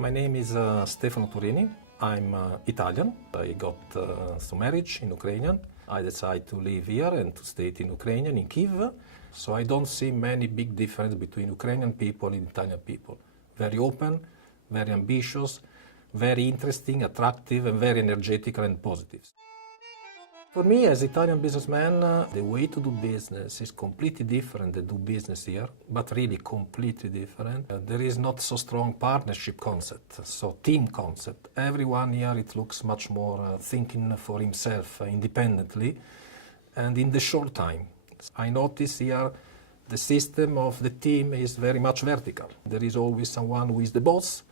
My name is Stefan. I'm Italian. I got some marriage in Ukrainian. I decided to live here and to stay in Ukrainian, in Kyiv. So I don't see many big difference between Ukrainian people and Italian people. Very open, very ambitious, very interesting, attractive, and very energetic and positive. For me, as Italian businessman, the way to do business is completely different than do business here, but really completely different. There is not so strong partnership concept, so team concept. Everyone here, it looks much more thinking for himself independently and in the short time. I notice here the system of the team is very much vertical. There is always someone who is the boss,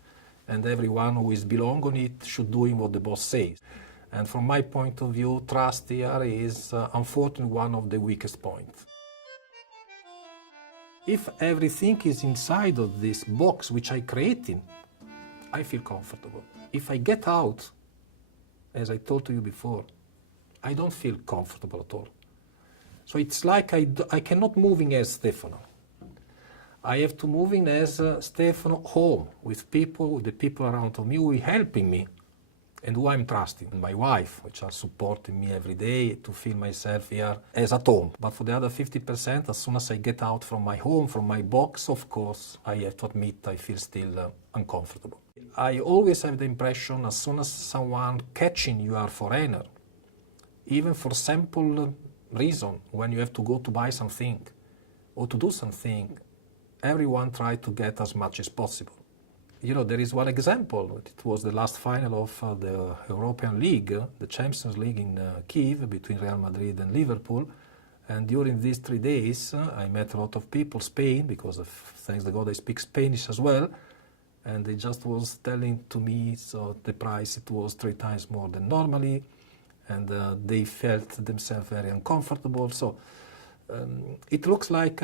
and everyone who is belong on it should do what the boss says. And from my point of view, trust here is unfortunately one of the weakest points. If everything is inside of this box which I created, I feel comfortable. If I get out, as I told to you before, I don't feel comfortable at all. So it's like I cannot move in as Stefano. I have to move in as Stefano home with people, with the people around me who are helping me and who I'm trusting. My wife, which are supporting me every day to feel myself here as at home. But for the other 50%, as soon as I get out from my home, from my box, of course, I have to admit I feel still uncomfortable. I always have the impression as soon as someone catching you are foreigner, even for simple reason, when you have to go to buy something or to do something, everyone tries to get as much as possible. You know, there is one example. It was the last final of the European League, the Champions League in Kyiv between Real Madrid and Liverpool. And during these 3 days, I met a lot of people, Spain, because thanks to God I speak Spanish as well. And they just was telling to me, so the price, it was 3 times more than normally. And they felt themselves very uncomfortable. So it looks like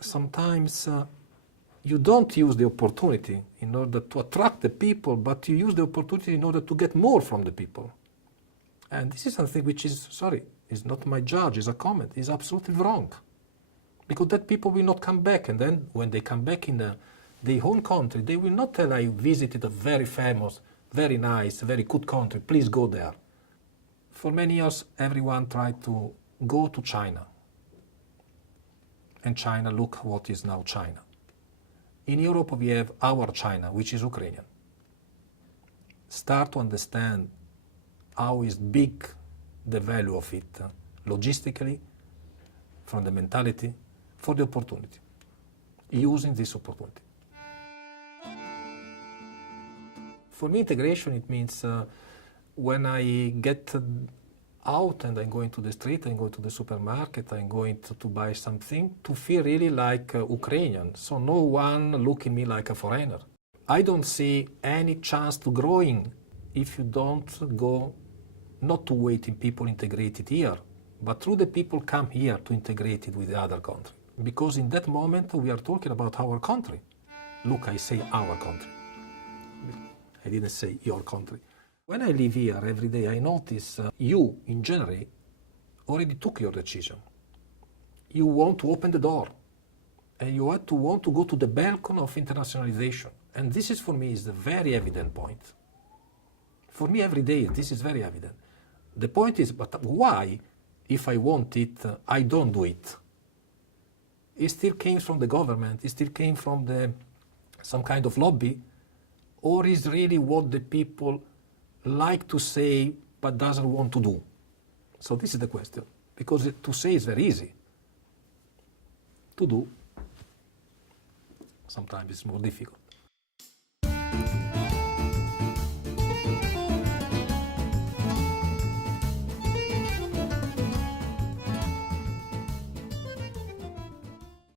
sometimes you don't use the opportunity in order to attract the people, but you use the opportunity in order to get more from the people. And this is something which is, sorry, is not my judge, is a comment, is absolutely wrong. Because that people will not come back, and then when they come back in their own country, they will not tell I visited a very famous, very nice, very good country, please go there. For many years, everyone tried to go to China. And China, look what is now China. In Europe, we have our China, which is Ukrainian. Start to understand how is big the value of it, logistically, from the mentality, for the opportunity, using this opportunity. For me, integration, it means when I get out and I'm going to the street, I'm going to the supermarket, I'm going to buy something, to feel really like Ukrainian. So no one looking at me like a foreigner. I don't see any chance to growing if you don't go, not to waiting people integrated here, but through the people come here to integrate it with the other country. Because in that moment we are talking about our country. Look, I say our country. I didn't say your country. When I live here every day, I notice you, in general, already took your decision. You want to open the door, and you want to go to the balcony of internationalization. And this is, for me, is a very evident point. For me, every day, this is very evident. The point is, but why, if I want it, I don't do it? It still came from the government, it still came from some kind of lobby, or is really what the people like to say but doesn't want to do? So this is the question, because to say is very easy. To do, sometimes it's more difficult.